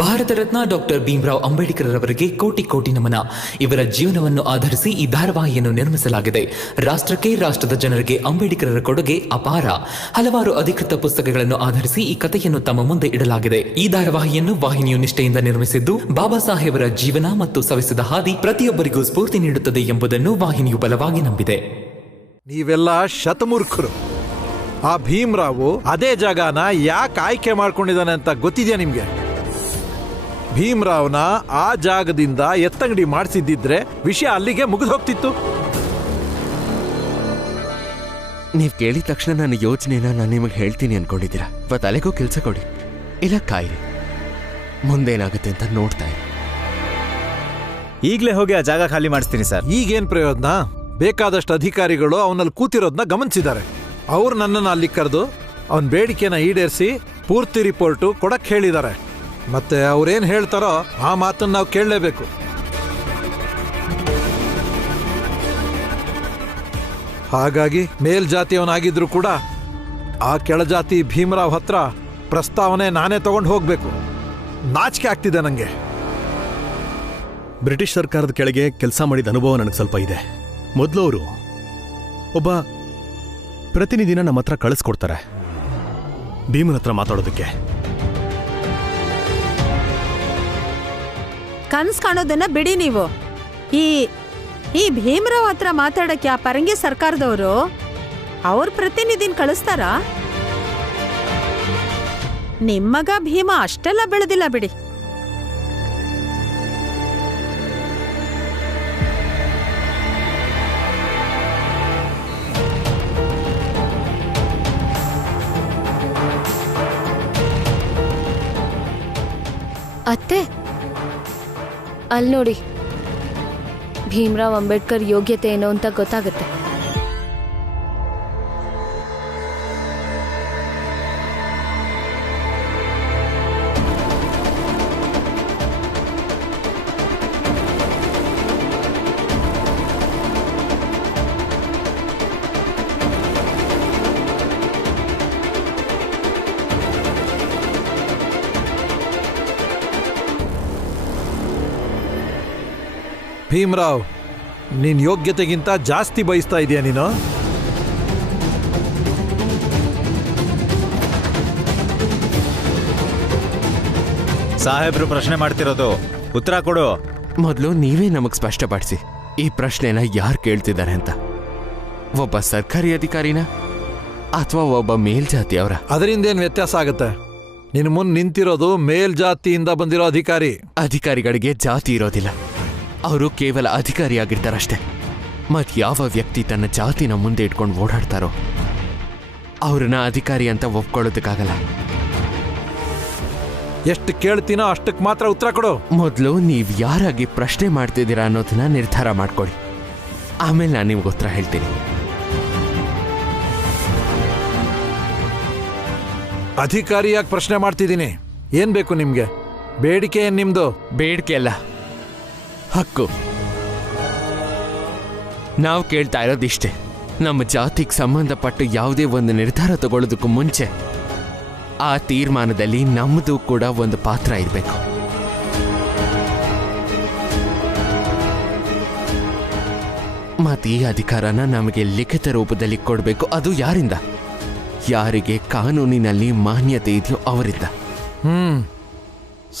Bharat Ratna doctor Bhimrao Ambedkar ಅವರಿಗೆ ಕೋಟಿ ಕೋಟಿ ನಮನ. ಇವರ ಜೀವನವನ್ನು ಆಧರಿಸಿ ಈ ಧಾರಾವಾಹಿಯನ್ನು ನಿರ್ಮಿಸಲಾಗಿದೆ. ರಾಷ್ಟ್ರಕ್ಕೆ, ರಾಷ್ಟ್ರದ ಜನರಿಗೆ ಅಂಬೇಡ್ಕರರ ಕೊಡುಗೆ ಅಪಾರ. ಹಲವಾರು ಅಧಿಕೃತ ಪುಸ್ತಕಗಳನ್ನು ಆಧರಿಸಿ ಈ ಕಥೆಯನ್ನು ತಮ್ಮ ಮುಂದೆ ಇಡಲಾಗಿದೆ. ಈ ಧಾರಾವಾಹಿಯನ್ನು ವಾಹಿನಿಯು ನಿಷ್ಠೆಯಿಂದ ನಿರ್ಮಿಸಿದ್ದು, ಬಾಬಾ ಸಾಹೇಬರ ಜೀವನ ಮತ್ತು ಸವೆಸಿದ ಹಾದಿ ಪ್ರತಿಯೊಬ್ಬರಿಗೂ ಸ್ಫೂರ್ತಿ ನೀಡುತ್ತದೆ ಎಂಬುದನ್ನು ವಾಹಿನಿಯು ಬಲವಾಗಿ ನಂಬಿದೆ. ನೀವೆಲ್ಲ ಶತಮೂರ್ಖರು. ಆ ಭೀಮರಾವು ಅದೇ ಜಾಗನ ಯಾಕೆ ಆಯ್ಕೆ ಮಾಡ್ಕೊಂಡಿದ್ದಾನೆ ಅಂತ ಗೊತ್ತಿದೆಯಾ ನಿಮ್ಗೆ? ಭೀಮರಾವ್ನ ಆ ಜಾಗದಿಂದ ಎತ್ತಂಗಡಿ ಮಾಡಿಸಿದ್ದಿದ್ರೆ ವಿಷಯ ಅಲ್ಲಿಗೆ ಮುಗಿದು ಹೋಗ್ತಿತ್ತು. ನೀವ್ ಕೇಳಿದ ತಕ್ಷಣ ನನ್ನ ಯೋಚನೆನ ನಾನು ನಿಮಗೆ ಹೇಳ್ತೀನಿ ಅನ್ಕೊಂಡಿದ್ದೀರಾ. ಇವತ್ತು ಅಲೆಗೂ ಕೆಲಸ ಕೊಡಿ, ಇಲ್ಲ ಕಾಯಿರಿ, ಮುಂದೇನಾಗುತ್ತೆ ಅಂತ ನೋಡ್ತಾ ಇರಿ. ಈಗಲೇ ಹೋಗಿ ಆ ಜಾಗ ಖಾಲಿ ಮಾಡಿಸ್ತೀನಿ ಸರ್. ಈಗೇನ್ ಪ್ರಯೋಜನ? ಬೇಕಾದಷ್ಟು ಅಧಿಕಾರಿಗಳು ಅವನಲ್ಲಿ ಕೂತಿರೋದನ್ನ ಗಮನಿಸಿದ್ದಾರೆ. ಅವ್ರು ನನ್ನನ್ನು ಅಲ್ಲಿ ಕರೆದು ಅವನ ಬೇಡಿಕೆನ ಈಡೇರಿಸಿ ಪೂರ್ತಿ ರಿಪೋರ್ಟು ಕೊಡಕ್ ಹೇಳಿದ್ದಾರೆ. ಮತ್ತೆ ಅವ್ರೇನ್ ಹೇಳ್ತಾರೋ ಆ ಮಾತನ್ನ ನಾವು ಕೇಳಲೇಬೇಕು. ಹಾಗಾಗಿ ಮೇಲ್ಜಾತಿಯವನಾಗಿದ್ರು ಕೂಡ ಆ ಕೆಳಜಾತಿ ಭೀಮರಾವ್ ಹತ್ರ ಪ್ರಸ್ತಾವನೆ ನಾನೇ ತಗೊಂಡು ಹೋಗ್ಬೇಕು. ನಾಚಿಕೆ ಆಗ್ತಿದೆ ನಂಗೆ. ಬ್ರಿಟಿಷ್ ಸರ್ಕಾರದ ಕೆಳಗೆ ಕೆಲಸ ಮಾಡಿದ ಅನುಭವ ನನಗೆ ಸ್ವಲ್ಪ ಇದೆ. ಮೊದಲು ಅವರು ಒಬ್ಬ ಪ್ರತಿನಿಧಿನ ನಮ್ಮ ಹತ್ರ ಕಳಿಸ್ಕೊಡ್ತಾರೆ ಭೀಮನ ಹತ್ರ ಮಾತಾಡೋದಕ್ಕೆ. ಕನ್ಸ್ ಕಾಣೋದನ್ನ ಬಿಡಿ ನೀವು. ಈ ಭೀಮರಾವ್ ಹತ್ರ ಮಾತಾಡಕ್ಕೆ ಆ ಪರಂಗಿ ಸರ್ಕಾರದವರು ಅವ್ರ ಪ್ರತಿನಿಧಿನ ಕಳಿಸ್ತಾರ? ನಿಮ್ಮಗ ಭೀಮ ಅಷ್ಟೆಲ್ಲ ಬೆಳೆದಿಲ್ಲ ಬಿಡಿ. ಅತ್ತೆ, ಅಲ್ಲಿ ನೋಡಿ, ಭೀಮರಾವ್ ಅಂಬೇಡ್ಕರ್ ಯೋಗ್ಯತೆ ಏನೋ ಅಂತ ಗೊತ್ತಾಗುತ್ತೆ. ಭೀಮರಾವ್, ನಿನ್ ಯೋಗ್ಯತೆಗಿಂತ ಜಾಸ್ತಿ ಬಯಸ್ತಾ ಇದೆಯಾ ನೀನು? ಸಾಹೇಬ್ರು ಪ್ರಶ್ನೆ ಮಾಡ್ತಿರೋದು, ಉತ್ತರ ಕೊಡು. ಮೊದಲು ನೀವೇ ನಮಗ್ ಸ್ಪಷ್ಟಪಡಿಸಿ, ಈ ಪ್ರಶ್ನೆನ ಯಾರು ಕೇಳ್ತಿದ್ದಾರೆ ಅಂತ. ಒಬ್ಬ ಸರ್ಕಾರಿ ಅಧಿಕಾರಿನ ಅಥವಾ ಒಬ್ಬ ಮೇಲ್ಜಾತಿಯವರ? ಅದರಿಂದೇನು ವ್ಯತ್ಯಾಸ ಆಗುತ್ತೆ? ನಿನ್ ಮುಂದೆ ನಿಂತಿರೋದು ಮೇಲ್ಜಾತಿಯಿಂದ ಬಂದಿರೋ ಅಧಿಕಾರಿ. ಅಧಿಕಾರಿಗಳಿಗೆ ಜಾತಿ ಇರೋದಿಲ್ಲ, ಅವರು ಕೇವಲ ಅಧಿಕಾರಿಯಾಗಿರ್ತಾರಷ್ಟೇ. ಮತ್ ಯಾವ ವ್ಯಕ್ತಿ ತನ್ನ ಜಾತಿನ ಮುಂದೆ ಇಟ್ಕೊಂಡು ಓಡಾಡ್ತಾರೋ ಅವ್ರನ್ನ ಅಧಿಕಾರಿ ಅಂತ ಒಪ್ಕೊಳ್ಳೋದಕ್ಕಾಗಲ್ಲ. ಎಷ್ಟು ಕೇಳ್ತೀನೋ ಅಷ್ಟಕ್ಕೆ ಮಾತ್ರ ಉತ್ತರ ಕೊಡು. ಮೊದಲು ನೀವ್ ಯಾರಾಗಿ ಪ್ರಶ್ನೆ ಮಾಡ್ತಿದ್ದೀರಾ ಅನ್ನೋದನ್ನ ನಿರ್ಧಾರ ಮಾಡ್ಕೊಳ್ಳಿ, ಆಮೇಲೆ ನಾನು ನಿಮ್ಗೆ ಉತ್ತರ ಹೇಳ್ತೀನಿ. ಅಧಿಕಾರಿಯಾಗಿ ಪ್ರಶ್ನೆ ಮಾಡ್ತಿದ್ದೀನಿ. ಏನ್ ಬೇಕು ನಿಮ್ಗೆ? ಬೇಡಿಕೆ ಏನ್ ನಿಮ್ದು? ಬೇಡಿಕೆ ಅಲ್ಲ, ಹಕ್ಕು. ನಾವು ಕೇಳ್ತಾ ಇರೋದಿಷ್ಟೇ, ನಮ್ಮ ಜಾತಿಗೆ ಸಂಬಂಧಪಟ್ಟು ಯಾವುದೇ ಒಂದು ನಿರ್ಧಾರ ತಗೊಳ್ಳೋದಕ್ಕೂ ಮುಂಚೆ ಆ ತೀರ್ಮಾನದಲ್ಲಿ ನಮ್ಮದು ಕೂಡ ಒಂದು ಪಾತ್ರ ಇರಬೇಕು. ಮತ್ತು ಈ ಅಧಿಕಾರನ ನಮಗೆ ಲಿಖಿತ ರೂಪದಲ್ಲಿ ಕೊಡಬೇಕು. ಅದು ಯಾರಿಂದ? ಯಾರಿಗೆ ಕಾನೂನಿನಲ್ಲಿ ಮಾನ್ಯತೆ ಇದೆಯೋ ಅವರಿಂದ.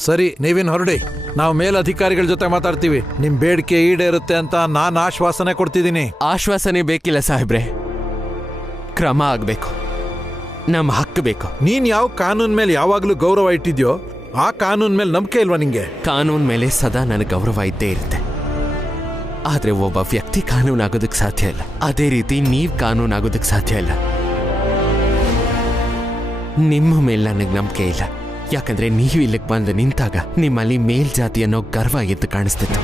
ಸರಿ, ನೀವೇನು ಹೊರಡಿ. ನಾವು ಮೇಲಧಿಕಾರಿಗಳ ಜೊತೆ ಮಾತಾಡ್ತೀವಿ. ನಿಮ್ ಬೇಡಿಕೆ ಈಡೇರುತ್ತೆ ಅಂತ ನಾನು ಆಶ್ವಾಸನೆ ಕೊಡ್ತಿದ್ದೀನಿ. ಆಶ್ವಾಸನೆ ಬೇಕಿಲ್ಲ ಸಾಹೇಬ್ರೆ, ಕ್ರಮ ಆಗ್ಬೇಕು, ನಮ್ಮ ಹಕ್ಕು ಬೇಕು. ನೀನ್ ಯಾವ ಕಾನೂನ್ ಮೇಲೆ ಯಾವಾಗ್ಲೂ ಗೌರವ ಇಟ್ಟಿದ್ಯೋ ಆ ಕಾನೂನ್ ಮೇಲೆ ನಂಬಿಕೆ ಇಲ್ವಾ ನಿಂಗೆ? ಕಾನೂನ್ ಮೇಲೆ ಸದಾ ನನಗೆ ಗೌರವ ಇದ್ದೇ ಇರುತ್ತೆ. ಆದ್ರೆ ಒಬ್ಬ ವ್ಯಕ್ತಿ ಕಾನೂನಾಗೋದಕ್ಕೆ ಸಾಧ್ಯ ಇಲ್ಲ, ಅದೇ ರೀತಿ ನೀವ್ ಕಾನೂನಾಗೋದಕ್ಕೆ ಸಾಧ್ಯ ಇಲ್ಲ. ನಿಮ್ಮ ಮೇಲೆ ನನಗೆ ನಂಬಿಕೆ ಇಲ್ಲ, ಯಾಕಂದ್ರೆ ನೀವು ಇಲ್ಲಿಗೆ ಬಂದು ನಿಂತಾಗ ನಿಮ್ಮಲ್ಲಿ ಮೇಲ್ಜಾತಿ ಅನ್ನೋ ಗರ್ವ ಎದ್ದು ಕಾಣಿಸ್ತಿತ್ತು.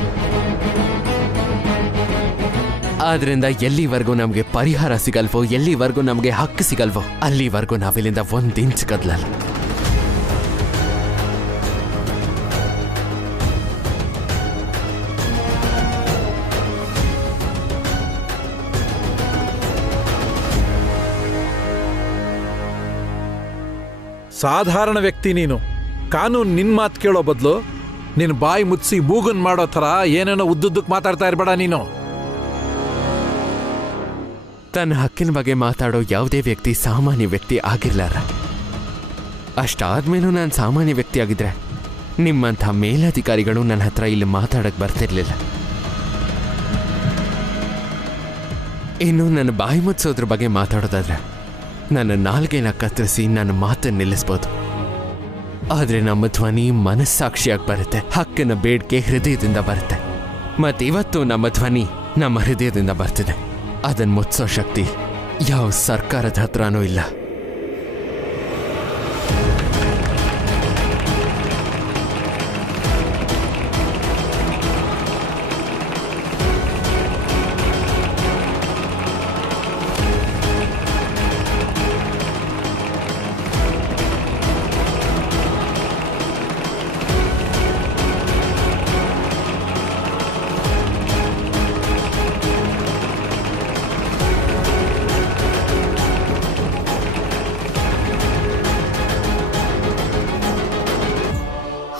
ಆದ್ರಿಂದ ಎಲ್ಲಿವರೆಗೂ ನಮಗೆ ಪರಿಹಾರ ಸಿಗಲ್ವೋ, ಎಲ್ಲಿವರೆಗೂ ನಮಗೆ ಹಕ್ಕು ಸಿಗಲ್ವೋ, ಅಲ್ಲಿವರೆಗೂ ನಾವಿಲ್ಲಿಂದ ಒಂದ್ ಇಂಚ್ ಕದಲಲ್ಲ. ಸಾಧಾರಣ ವ್ಯಕ್ತಿ ನೀನು. ಕಾನೂನು ನಿನ್ ಮಾತು ಕೇಳೋ ಬದಲು ನಿನ್ ಬಾಯಿ ಮುಚ್ಚಿಸಿ ಬೂಗನ್ ಮಾಡೋ ಥರ ಏನೇನೋ ಉದ್ದುದ್ದಕ್ಕೆ ಮಾತಾಡ್ತಾ ಇರ್ಬೇಡ ನೀನು. ತನ್ನ ಹಕ್ಕಿನ ಬಗ್ಗೆ ಮಾತಾಡೋ ಯಾವುದೇ ವ್ಯಕ್ತಿ ಸಾಮಾನ್ಯ ವ್ಯಕ್ತಿ ಆಗಿರ್ಲಾರ. ಅಷ್ಟಾದ್ಮೇಲೂ ನಾನು ಸಾಮಾನ್ಯ ವ್ಯಕ್ತಿ ಆಗಿದ್ರೆ ನಿಮ್ಮಂಥ ಮೇಲಧಿಕಾರಿಗಳು ನನ್ನ ಹತ್ರ ಇಲ್ಲಿ ಮಾತಾಡಕ್ಕೆ ಬರ್ತಿರ್ಲಿಲ್ಲ. ಇನ್ನು ನನ್ನ ಬಾಯಿ ಮುಚ್ಚೋದ್ರ ಬಗ್ಗೆ ಮಾತಾಡೋದಾದ್ರೆ ನನ್ನ ನಾಲ್ಗೆನ ಕತ್ತರಿಸಿ ನನ್ನ ಮಾತನ್ನು ನಿಲ್ಲಿಸ್ಬೋದು. ಆದರೆ ನಮ್ಮ ಧ್ವನಿ ಮನಸ್ಸಾಕ್ಷಿಯಾಗಿ ಬರುತ್ತೆ. ಹಕ್ಕಿನ ಬೇಡಿಕೆ ಹೃದಯದಿಂದ ಬರುತ್ತೆ. ಮತ್ತಿವತ್ತು ನಮ್ಮ ಧ್ವನಿ ನಮ್ಮ ಹೃದಯದಿಂದ ಬರ್ತಿದೆ. ಅದನ್ನು ಮುಚ್ಚೋ ಶಕ್ತಿ ಯಾವ ಸರ್ಕಾರದ ಹತ್ರನೂ ಇಲ್ಲ.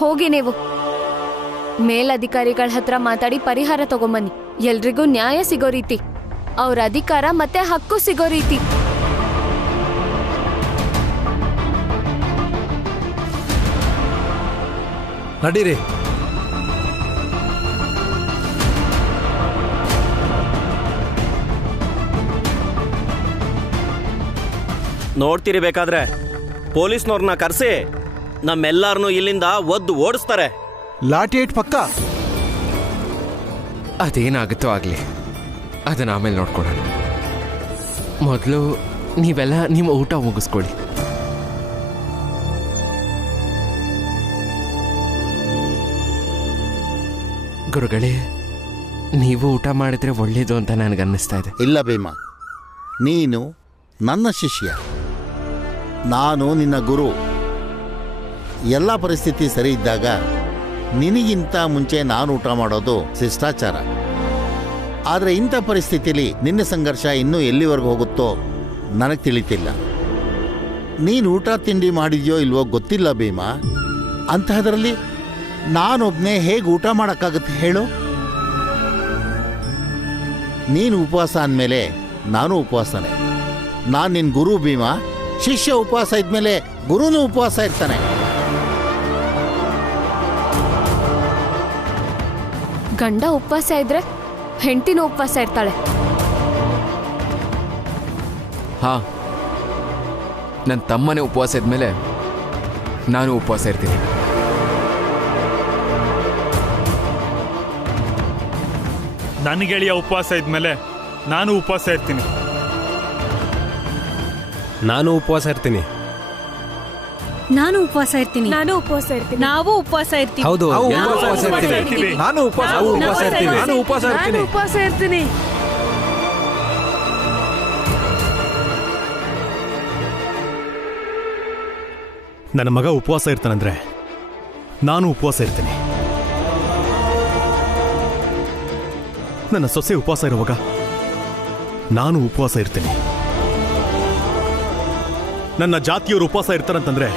ಹೋಗಿ ನೀವು ಮೇಲಧಿಕಾರಿಗಳ ಹತ್ರ ಮಾತಾಡಿ ಪರಿಹಾರ ತಗೊಂಬನ್ನಿ. ಎಲ್ರಿಗೂ ನ್ಯಾಯ ಸಿಗೋ ರೀತಿ, ಅವ್ರ ಅಧಿಕಾರ ಮತ್ತೆ ಹಕ್ಕು ಸಿಗೋ ರೀತಿ. ನಡೀರಿ. ನೋಡ್ತೀರಿ, ಬೇಕಾದ್ರೆ ಪೊಲೀಸ್ನವ್ರನ್ನ ಕರೆಸಿ ನಮ್ಮೆಲ್ಲರನ್ನೂ ಇಲ್ಲಿಂದ ಒದ್ದು ಓಡಿಸ್ತಾರೆ. ಲಾಠಿ ಇಟ್ ಪಕ್ಕ. ಅದೇನಾಗುತ್ತೋ ಆಗಲಿ, ಅದನ್ನು ಆಮೇಲೆ ನೋಡ್ಕೊಳ್ಳೋಣ. ಮೊದಲು ನೀವೆಲ್ಲ ನಿಮ್ಮ ಊಟ ಮುಗಿಸ್ಕೊಳ್ಳಿ. ಗುರುಗಳೇ, ನೀವು ಊಟ ಮಾಡಿದ್ರೆ ಒಳ್ಳೇದು ಅಂತ ನನಗನ್ನಿಸ್ತಾ ಇದೆ. ಇಲ್ಲ ಭೀಮಾ, ನೀನು ನನ್ನ ಶಿಷ್ಯ, ನಾನು ನಿನ್ನ ಗುರು. ಎಲ್ಲ ಪರಿಸ್ಥಿತಿ ಸರಿ ಇದ್ದಾಗ ನಿನಗಿಂತ ಮುಂಚೆ ನಾನು ಊಟ ಮಾಡೋದು ಶಿಷ್ಟಾಚಾರ. ಆದರೆ ಇಂಥ ಪರಿಸ್ಥಿತಿಲಿ ನಿನ್ನ ಸಂಘರ್ಷ ಇನ್ನೂ ಎಲ್ಲಿವರೆಗೂ ಹೋಗುತ್ತೋ ನನಗೆ ತಿಳಿತಿಲ್ಲ. ನೀನು ಊಟ ತಿಂಡಿ ಮಾಡಿದ್ಯೋ ಇಲ್ವೋ ಗೊತ್ತಿಲ್ಲ ಭೀಮಾ. ಅಂತಹದ್ರಲ್ಲಿ ನಾನೊಬ್ಬನೇ ಹೇಗೆ ಊಟ ಮಾಡೋಕ್ಕಾಗುತ್ತೆ ಹೇಳು? ನೀನು ಉಪವಾಸ ಅಂದಮೇಲೆ ನಾನು ಉಪವಾಸನೇ. ನಾನು ನಿನ್ನ ಗುರು ಭೀಮಾ. ಶಿಷ್ಯ ಉಪವಾಸ ಇದ್ಮೇಲೆ ಗುರುನೂ ಉಪವಾಸ ಇರ್ತಾನೆ. ಗಂಡ ಉಪವಾಸ ಇದ್ರೆ ಹೆಂಡತಿನೂ ಉಪವಾಸ ಇರ್ತಾಳೆ. ಹಾ, ನನ್ನ ತಮ್ಮನೇ ಉಪವಾಸ ಇದ್ಮೇಲೆ ನಾನು ಉಪವಾಸ ಇರ್ತೀನಿ. ನನ್ನ ಗೆಳೆಯ ಉಪವಾಸ ಇದ್ಮೇಲೆ ನಾನು ಉಪವಾಸ ಇರ್ತೀನಿ. ನಾನು ಉಪವಾಸ ಇರ್ತೀನಿ. ನಾನು ಉಪವಾಸ ಇರ್ತೀನಿ. ನಾನು ಉಪವಾಸ ಇರ್ತೀನಿ. ನಾವು ಉಪವಾಸ ಇರ್ತೀವಿ. ಹೌದು, ನಾನು ಉಪವಾಸ ಇರ್ತೀನಿ. ನಾನು ಉಪವಾಸ ಇರ್ತೀನಿ. ನನ್ನ ಮಗ ಉಪವಾಸ ಇರ್ತಾನಂದ್ರೆ ನಾನು ಉಪವಾಸ ಇರ್ತೀನಿ. ನನ್ನ ಸೊಸೆ ಉಪವಾಸ ಇರುವಾಗ ನಾನು ಉಪವಾಸ ಇರ್ತೀನಿ. ನನ್ನ ಜಾತಿಯವರು ಉಪವಾಸ ಇರ್ತಾರಂತಂದ್ರೆ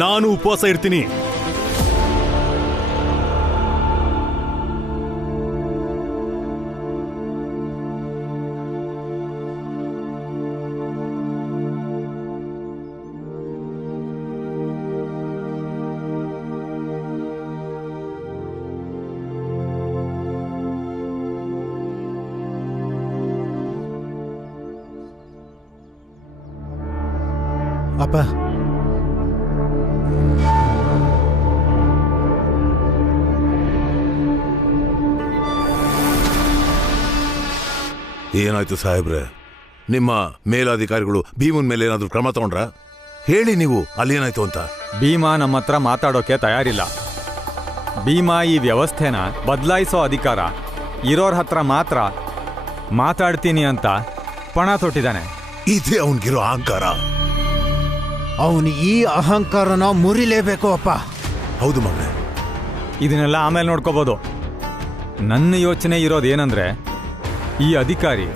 ನಾನು ಉಪವಾಸ ಇರ್ತೀನಿ. ಅಪ್ಪ, ಏನಾಯ್ತು ಸಾಹೇಬ್ರೆ? ನಿಮ್ಮ ಮೇಲಾಧಿಕಾರಿಗಳು ಭೀಮನ್ ಮೇಲೆ ಏನಾದ್ರೂ ಕ್ರಮ ತಗೊಂಡ್ರ? ಹೇಳಿ ನೀವು, ಅಲ್ಲೇನಾಯ್ತು ಅಂತ. ಭೀಮಾ ನಮ್ಮ ಹತ್ರ ಮಾತಾಡೋಕೆ ತಯಾರಿಲ್ಲ. ಭೀಮಾ ಈ ವ್ಯವಸ್ಥೆನ ಬದಲಾಯಿಸೋ ಅಧಿಕಾರ ಇರೋರ ಹತ್ರ ಮಾತ್ರ ಮಾತಾಡ್ತೀನಿ ಅಂತ ಪಣ ತೊಟ್ಟಿದ್ದಾನೆ. ಇದೇ ಅವನಿಗಿರೋ ಅಹಂಕಾರ. ಅವನು ಈ ಅಹಂಕಾರನ ಮುರಿಲೇಬೇಕು ಅಪ್ಪ. ಹೌದು ಮಗನೇ. ಇದನ್ನೆಲ್ಲ ಆಮೇಲೆ ನೋಡ್ಕೋಬೋದು. ನನ್ನ ಯೋಚನೆ ಇರೋದೇನೆಂದ್ರೆ, ಈ ಅಧಿಕಾರಿ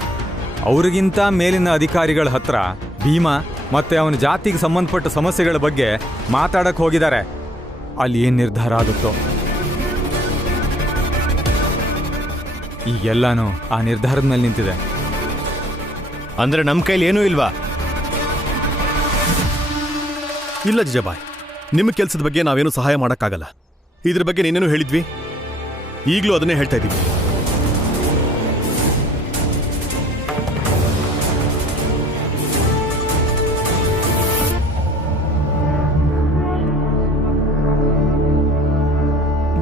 ಅವ್ರಿಗಿಂತ ಮೇಲಿನ ಅಧಿಕಾರಿಗಳ ಹತ್ರ ಭೀಮಾ ಮತ್ತೆ ಅವನ ಜಾತಿಗೆ ಸಂಬಂಧಪಟ್ಟ ಸಮಸ್ಯೆಗಳ ಬಗ್ಗೆ ಮಾತಾಡಕ್ ಹೋಗಿದ್ದಾರೆ. ಅಲ್ಲಿ ಏನ್ ನಿರ್ಧಾರ ಆಗುತ್ತೋ ಈಗೆಲ್ಲಾನು ಆ ನಿರ್ಧಾರದ ಮೇಲೆ ನಿಂತಿದೆ. ಅಂದ್ರೆ ನಮ್ಮ ಕೈಲಿ ಏನೂ ಇಲ್ವಾ? ಇಲ್ಲ ಜಿಜಾಬಾಯ್, ನಿಮ್ಮ ಕೆಲಸದ ಬಗ್ಗೆ ನಾವೇನು ಸಹಾಯ ಮಾಡೋಕ್ಕಾಗಲ್ಲ. ಇದ್ರ ಬಗ್ಗೆ ನೀನೇನು ಹೇಳಿದ್ವಿ, ಈಗಲೂ ಅದನ್ನೇ ಹೇಳ್ತಾ ಇದ್ದೀವಿ.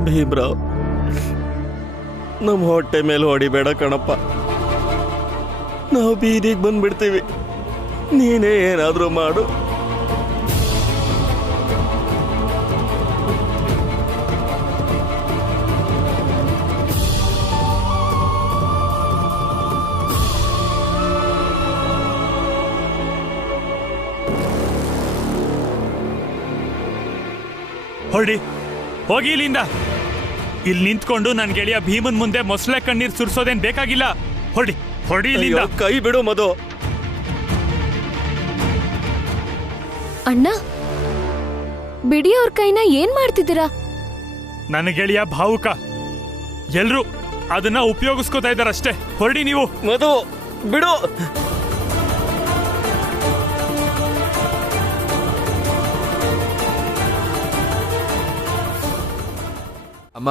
ಭೀಮ್ರಾವ್, ನಮ್ಮ ಹೊಟ್ಟೆ ಮೇಲೆ ಹೊಡಿಬೇಡ ಕಣಪ್ಪ. ನಾವು ಬೀದಿಗೆ ಬಂದ್ಬಿಡ್ತೀವಿ. ನೀನೇ ಏನಾದರೂ ಮಾಡು. ಹೊರಡಿ, ಹೋಗಿ ಇಲ್ಲಿಂದ. ಇಲ್ಲಿ ನಿಂತ್ಕೊಂಡು ನನ್ನ ಗೆಳೆಯ ಭೀಮನ್ ಮುಂದೆ ಮೊಸಳೆ ಕಣ್ಣೀರ್ ಸುರಿಸೋದೇನ್ ಬೇಕಾಗಿಲ್ಲ. ಹೊರಡಿ, ಹೊರಡಿ ಇಲ್ಲಿಂದ. ಕೈ ಬಿಡು ಮಧು. ಅಣ್ಣ, ಬಿಡಿ ಅವ್ರ ಕೈನ. ಏನ್ ಮಾಡ್ತಿದ್ದೀರಾ? ನನ್ನ ಗೆಳೆಯ ಭಾವುಕ. ಎಲ್ರು ಅದನ್ನ ಉಪಯೋಗಿಸ್ಕೋತಾ ಇದ್ದಾರಷ್ಟೇ. ಹೊರಡಿ ನೀವು. ಮಧು ಬಿಡು. ಅಮ್ಮ,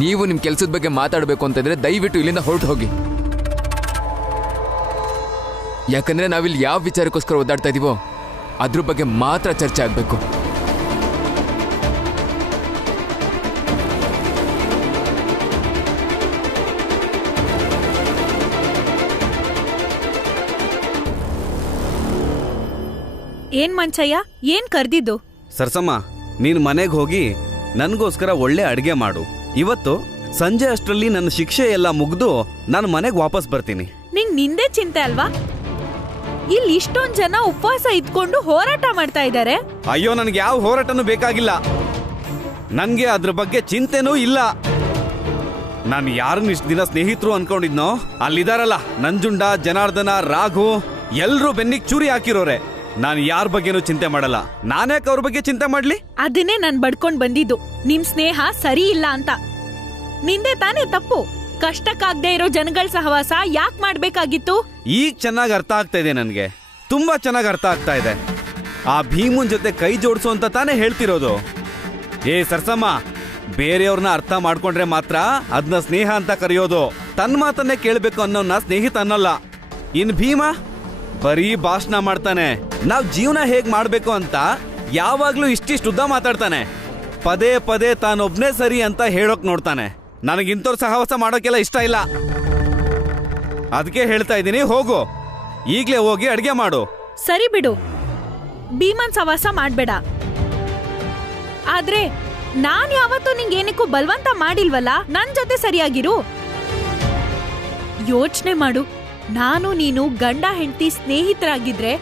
ನೀವು ನಿಮ್ಮ ಕೆಲಸದ ಬಗ್ಗೆ ಮಾತಾಡಬೇಕು ಅಂತಂದ್ರೆ ದಯವಿಟ್ಟು ಇಲ್ಲಿಂದ ಹೊರಟು ಹೋಗಿ. ಯಾಕಂದ್ರೆ ನಾವಿಲ್ಲಿ ಯಾವ ವಿಚಾರಕ್ಕೋಸ್ಕರ ಓದಾಡ್ತಾ ಇದೀವೋ ಅದ್ರ ಬಗ್ಗೆ ಮಾತ್ರ ಚರ್ಚೆ ಆಗಬೇಕು. ಏನ್ ಮಂಚಯ್ಯ, ಏನ್ ಕರ್ದಿದ್ದು? ಸರ್ಸಮ್ಮ, ನೀನ್ ಮನೆಗೆ ಹೋಗಿ ನನಗೋಸ್ಕರ ಒಳ್ಳೆ ಅಡುಗೆ ಮಾಡು. ಇವತ್ತು ಸಂಜೆ ಅಷ್ಟರಲ್ಲಿ ನನ್ನ ಶಿಕ್ಷೆ ಎಲ್ಲ ಮುಗ್ದು ನಾನು ಮನೆಗೆ ವಾಪಸ್ ಬರ್ತೀನಿ. ನಿಂಗ್ ನಿಂದೆ ಚಿಂತೆ ಅಲ್ವಾ? ಇಲ್ಲಿ ಇಷ್ಟೊಂದ್ ಜನ ಉಪವಾಸ ಇದ್ಕೊಂಡು ಹೋರಾಟ ಮಾಡ್ತಾ ಇದ್ದಾರೆ. ಅಯ್ಯೋ, ನನಗೆ ಯಾವ ಹೋರಾಟನೂ ಬೇಕಾಗಿಲ್ಲ. ನನಗೆ ಅದ್ರ ಬಗ್ಗೆ ಚಿಂತೆನೂ ಇಲ್ಲ. ನಾನು ಯಾರನ್ನ ಇಷ್ಟು ದಿನ ಸ್ನೇಹಿತರು ಅನ್ಕೊಂಡಿದ್ನೋ ಅಲ್ಲಿದಾರಲ್ಲ, ನಂಜುಂಡ, ಜನಾರ್ದನ, ರಾಘು, ಎಲ್ರೂ ಬೆನ್ನಿಗೆ ಚೂರಿ ಹಾಕಿರೋರೆ. ನಾನು ಯಾರ ಬಗ್ಗೆನೂ ಚಿಂತೆ ಮಾಡಲ್ಲ. ನಾನ್ಯಾಕೆ ಅವ್ರ ಬಗ್ಗೆ ಚಿಂತೆ ಮಾಡ್ಲಿ? ಅದನ್ನೇ ನಾನ್ ಬಡ್ಕೊಂಡ್ ಬಂದಿದ್ದು. ನಿಮ್ ಸ್ನೇಹ ಸರಿ ಇಲ್ಲ ಅಂತ. ನಿಂದೆ ತಾನೇ ತಪ್ಪು. ಕಷ್ಟಕ್ಕಾಗದೆ ಇರೋ ಜನಗಳ ಸಹವಾಸ ಯಾಕೆ ಮಾಡ್ಬೇಕಾಗಿತ್ತು? ಈಗ ಚೆನ್ನಾಗಿ ಅರ್ಥ ಆಗ್ತಾ ಇದೆ. ನನಗೆ ತುಂಬಾ ಚೆನ್ನಾಗಿ ಅರ್ಥ ಆಗ್ತಾ ಇದೆ. ಆ ಭೀಮನ್ ಜೊತೆ ಕೈ ಜೋಡಿಸು ಅಂತ ತಾನೇ ಹೇಳ್ತಿರೋದು. ಏ ಸರ್ಸಮ್ಮ, ಬೇರೆಯವ್ರನ್ನ ಅರ್ಥ ಮಾಡ್ಕೊಂಡ್ರೆ ಮಾತ್ರ ಅದನ್ನ ಸ್ನೇಹ ಅಂತ ಕರೆಯೋದು. ತನ್ನ ಮಾತನ್ನೇ ಕೇಳಬೇಕು ಅನ್ನೋನ್ನ ಸ್ನೇಹಿತ ಅನ್ನಲ್ಲ. ಇನ್ ಭೀಮ ಬರೀ ಭಾಷಣ ಮಾಡ್ತಾನೆ. ನಾವ್ ಜೀವನ ಹೇಗ್ ಮಾಡ್ಬೇಕು ಅಂತ ಯಾವಾಗ್ಲೂ ಇಷ್ಟಿಷ್ಟುದ್ದ ಮಾತಾಡ್ತಾನೆ. ಪದೇ ಪದೇ ತಾನೊಬ್ನೇ ಸರಿ ಅಂತ ಹೇಳೋಕ್ ನೋಡ್ತಾನೆ. ನನಗಿಂತವ್ರ ಸಹವಾಸ ಮಾಡೋಕೆಲ್ಲ ಇಷ್ಟ ಇಲ್ಲ. ಅದಕ್ಕೆ ಹೇಳ್ತಾ ಇದ್ದೀನಿ, ಹೋಗು, ಈಗ್ಲೇ ಹೋಗಿ ಅಡ್ಗೆ ಮಾಡು. ಸರಿ ಬಿಡು, ಭೀಮನ್ ಸಹವಾಸ ಮಾಡ್ಬೇಡ. ಆದ್ರೆ ನಾನ್ ಯಾವತ್ತೂ ನಿಂಗೇನಕ್ಕೂ ಬಲವಂತ ಮಾಡಿಲ್ವಲ್ಲ. ನನ್ ಜೊತೆ ಸರಿಯಾಗಿರು. ಯೋಚನೆ ಮಾಡು, ನಾನು ನೀನು ಗಂಡ ಹೆಂಡತಿ ಸ್ನೇಹಿತರಾಗಿದ್ರೆ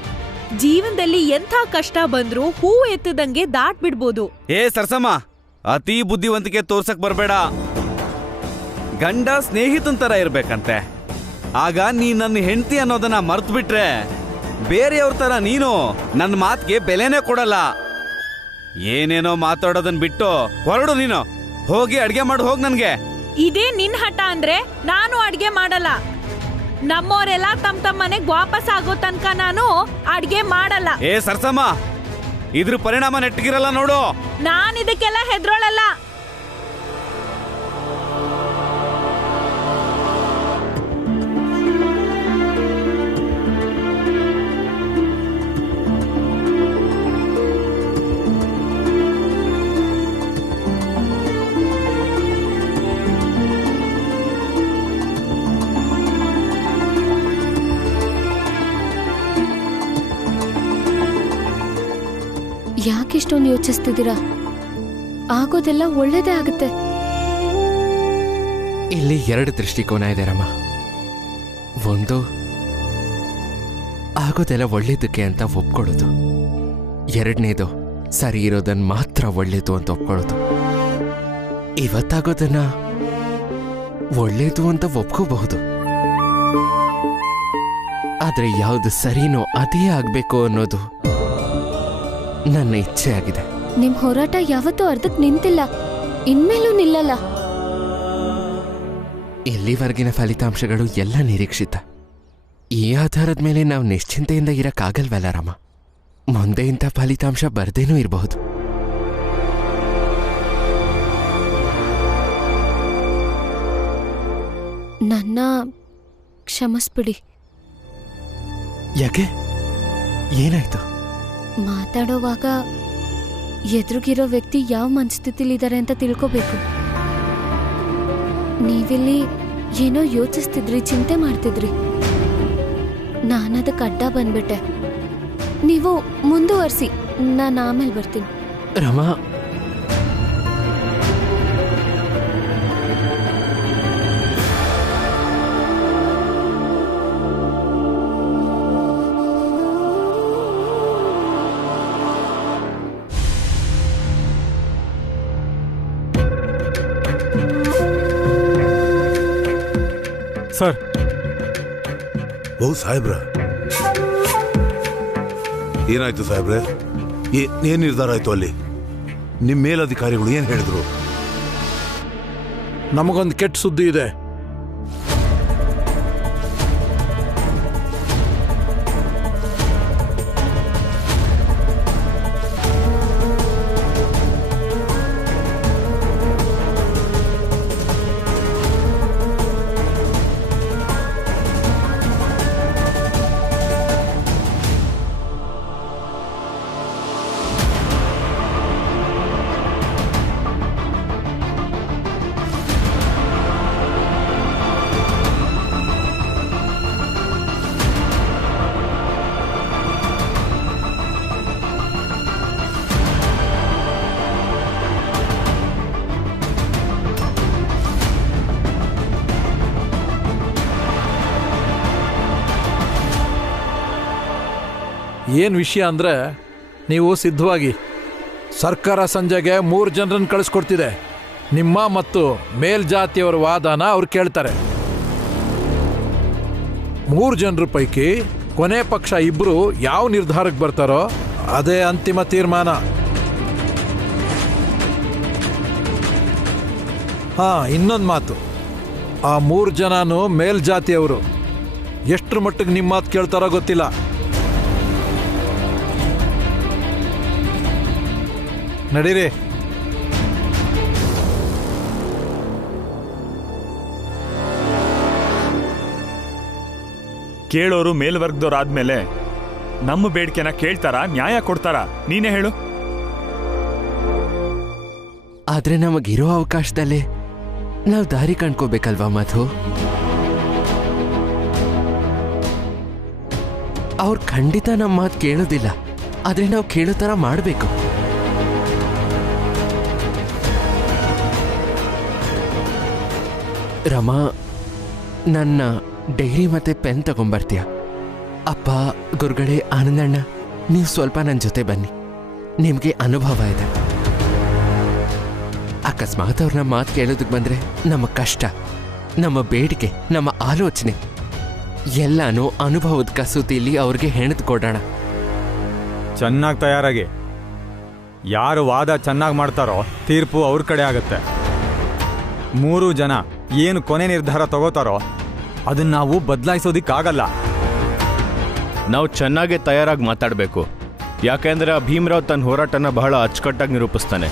ಜೀವನದಲ್ಲಿ ಎಂಥ ಕಷ್ಟ ಬಂದ್ರೂ ಹೂ ಎತ್ತದಂಗೆ ದಾಟ್ ಬಿಡ್ಬೋದು. ಏ ಸರ್ಸಮ್ಮ, ಅತಿ ಬುದ್ಧಿವಂತಿಕೆ ತೋರ್ಸಕ್ ಬರ್ಬೇಡ. ಗಂಡ ಸ್ನೇಹಿತನ್ ತರ ಇರ್ಬೇಕಂತೆ. ಆಗ ನೀ ನನ್ನ ಹೆಂಡತಿ ಅನ್ನೋದನ್ನ ಮರ್ತು ಬಿಟ್ರೆ ಬೇರೆಯವ್ರ ತರ ನೀನು ನನ್ನ ಮಾತಿಗೆ ಬೆಲೆನೇ ಕೊಡಲ್ಲ. ಏನೇನೋ ಮಾತಾಡೋದನ್ ಬಿಟ್ಟು ಹೊರಡು ನೀನು. ಹೋಗಿ ಅಡ್ಗೆ ಮಾಡಿ ಹೋಗ್. ನನ್ಗೆ ಇದೇ ನಿನ್ ಹಠ ಅಂದ್ರೆ ನಾನು ಅಡ್ಗೆ ಮಾಡಲ್ಲ. ನಮ್ಮೋರೆಲ್ಲ ತಮ್ಮ ಮನೆಗ್ ವಾಪಸ್ ಆಗೋ ತನಕ ನಾನು ಅಡ್ಗೆ ಮಾಡಲ್ಲ. ಏ ಸರ್ಸಮ್ಮ, ಇದ್ರ ಪರಿಣಾಮ ನೆಟ್ಟಗಿರಲ್ಲ ನೋಡು. ನಾನ್ ಇದಕ್ಕೆಲ್ಲ ಹೆದ್ರೋಳಲ್ಲ. ಯಾಕಿಷ್ಟೊಂದು ಯೋಚಿಸ್ತಿದ್ದೀರಾ? ಆಗೋದೆಲ್ಲ ಒಳ್ಳೇದೇ ಆಗುತ್ತೆ. ಇಲ್ಲಿ 2 ದೃಷ್ಟಿಕೋನ ಇದೆ ರಮ್ಮ. ಒಂದು, ಆಗೋದೆಲ್ಲ ಒಳ್ಳೇದಕ್ಕೆ ಅಂತ ಒಪ್ಕೊಳ್ಳೋದು. 2ನೇದು, ಸರಿ ಇರೋದನ್ನ ಮಾತ್ರ ಒಳ್ಳೇದು ಅಂತ ಒಪ್ಕೊಳ್ಳೋದು. ಇವತ್ತಾಗೋದನ್ನ ಒಳ್ಳೇದು ಅಂತ ಒಪ್ಕೋಬಹುದು. ಆದ್ರೆ ಯಾವುದು ಸರಿನೋ ಅದೇ ಆಗ್ಬೇಕು ಅನ್ನೋದು ನನ್ನ ಇಚ್ಛೆ ಆಗಿದೆ. ನಿಮ್ ಹೋರಾಟ ಯಾವತ್ತೂ ಅರ್ಧಕ್ ನಿಂತಿಲ್ಲ, ಇನ್ಮೇಲೂ ನಿಲ್ಲಲ್ಲ. ಇಲ್ಲಿವರೆಗಿನ ಫಲಿತಾಂಶಗಳು ಎಲ್ಲ ನಿರೀಕ್ಷಿತ. ಈ ಆಧಾರದ ಮೇಲೆ ನಾವು ನಿಶ್ಚಿಂತೆಯಿಂದ ಇರಕ್ಕಾಗಲ್ವಲ್ಲ ರಾಮ. ಮುಂದೆ ಇಂಥ ಫಲಿತಾಂಶ ಬರ್ದೇನೂ ಇರಬಹುದು. ನನ್ನ ಕ್ಷಮಿಸ್ಬಿಡಿ. ಯಾಕೆ? ಏನಾಯ್ತು? ಮಾತಾಡೋವಾಗ ಎದುರುಗಿರೋ ವ್ಯಕ್ತಿ ಯಾವ ಮನಸ್ಥಿತಿಲಿದ್ದಾರೆ ಅಂತ ತಿಳ್ಕೋಬೇಕು. ನೀವಿಲ್ಲಿ ಏನೋ ಯೋಚಿಸ್ತಿದ್ರಿ, ಚಿಂತೆ ಮಾಡ್ತಿದ್ರಿ. ನಾನದಕ್ಕೆ ಅಡ್ಡ ಬಂದ್ಬಿಟ್ಟೆ. ನೀವು ಮುಂದುವರಿಸಿ, ನಾನು ಆಮೇಲೆ ಬರ್ತೀನಿ. ರಮಾ, ಸರ್. ಓ ಸಾಹೇಬ್ರ, ಏನಾಯ್ತು ಸಾಹೇಬ್ರೆ? ಏನ್ ನಿರ್ಧಾರ ಆಯ್ತು ಅಲ್ಲಿ? ನಿಮ್ಮ ಮೇಲಧಿಕಾರಿಗಳು ಏನ್ ಹೇಳಿದ್ರು? ನಮಗೊಂದು ಕೆಟ್ಟ ಸುದ್ದಿ ಇದೆ. ಏನು ವಿಷಯ ಅಂದರೆ, ನೀವು ಸಿದ್ಧವಾಗಿ. ಸರ್ಕಾರ ಸಂಜೆಗೆ 3 ಜನರನ್ನು ಕಳಿಸ್ಕೊಡ್ತಿದೆ. ನಿಮ್ಮ ಮತ್ತು ಮೇಲ್ಜಾತಿಯವರ ವಾದನ ಅವ್ರು ಕೇಳ್ತಾರೆ. 3 ಜನರ ಪೈಕಿ ಕೊನೆ ಪಕ್ಷ 2 ಯಾವ ನಿರ್ಧಾರಕ್ಕೆ ಬರ್ತಾರೋ ಅದೇ ಅಂತಿಮ ತೀರ್ಮಾನ. ಇನ್ನೊಂದು ಮಾತು, ಆ 3 ಜನನೂ ಮೇಲ್ಜಾತಿಯವರು. ಎಷ್ಟರ ಮಟ್ಟಿಗೆ ನಿಮ್ಮ ಮಾತು ಕೇಳ್ತಾರೋ ಗೊತ್ತಿಲ್ಲ. ನಡೀರಿ. ಕೇಳೋರು ಮೇಲ್ವರ್ಗದವ್ರಾದ್ಮೇಲೆ ನಮ್ಮ ಬೇಡಿಕೆನ ಕೇಳ್ತಾರಾ, ನ್ಯಾಯ ಕೊಡ್ತಾರಾ? ನೀನೇ ಹೇಳು. ಆದ್ರೆ ನಮಗಿರೋ ಅವಕಾಶದಲ್ಲೇ ನಾವು ದಾರಿ ಕಂಡ್ಕೋಬೇಕಲ್ವಾ ಮಧು? ಅವ್ರು ಖಂಡಿತ ನಮ್ಮ ಮಾತು ಕೇಳೋದಿಲ್ಲ, ಆದ್ರೆ ನಾವು ಕೇಳೋ ಥರ ಮಾಡಬೇಕು. ರಮಾ, ನನ್ನ ಡೈರಿ ಮತ್ತೆ ಪೆನ್ ತಗೊಂಬರ್ತೀಯ? ಅಪ್ಪ, ಗುರುಗಳೇ, ಆನಂದಣ್ಣ, ನೀವು ಸ್ವಲ್ಪ ನನ್ನ ಜೊತೆ ಬನ್ನಿ. ನಿಮಗೆ ಅನುಭವ ಇದೆ. ಅಕಸ್ಮಾತ್ ಅವ್ರನ್ನ ಮಾತು ಕೇಳೋದಕ್ಕೆ ಬಂದರೆ ನಮ್ಮ ಕಷ್ಟ, ನಮ್ಮ ಬೇಡಿಕೆ, ನಮ್ಮ ಆಲೋಚನೆ ಎಲ್ಲಾನು ಅನುಭವದ ಕಸೂತಿಯಲ್ಲಿ ಅವ್ರಿಗೆ ಹೆಣೆದು ಕೊಡೋಣ. ಚೆನ್ನಾಗಿ ತಯಾರಾಗಿ. ಯಾರು ವಾದ ಚೆನ್ನಾಗಿ ಮಾಡ್ತಾರೋ ತೀರ್ಪು ಅವ್ರ ಕಡೆ ಆಗುತ್ತೆ. 3 ಜನ ಏನು ಕೊನೆ ನಿರ್ಧಾರ ತಗೋತಾರೋ ಅದನ್ನ ನಾವು ಬದಲಾಯಿಸೋದಿಕ್ಕಾಗಲ್ಲ. ನಾವು ಚೆನ್ನಾಗಿ ತಯಾರಾಗಿ ಮಾತಾಡಬೇಕು. ಯಾಕೆಂದ್ರೆ ಭೀಮರಾವ್ ತನ್ನ ಹೋರಾಟನ ಬಹಳ ಅಚ್ಚುಕಟ್ಟಾಗಿ ನಿರೂಪಿಸ್ತಾನೆ.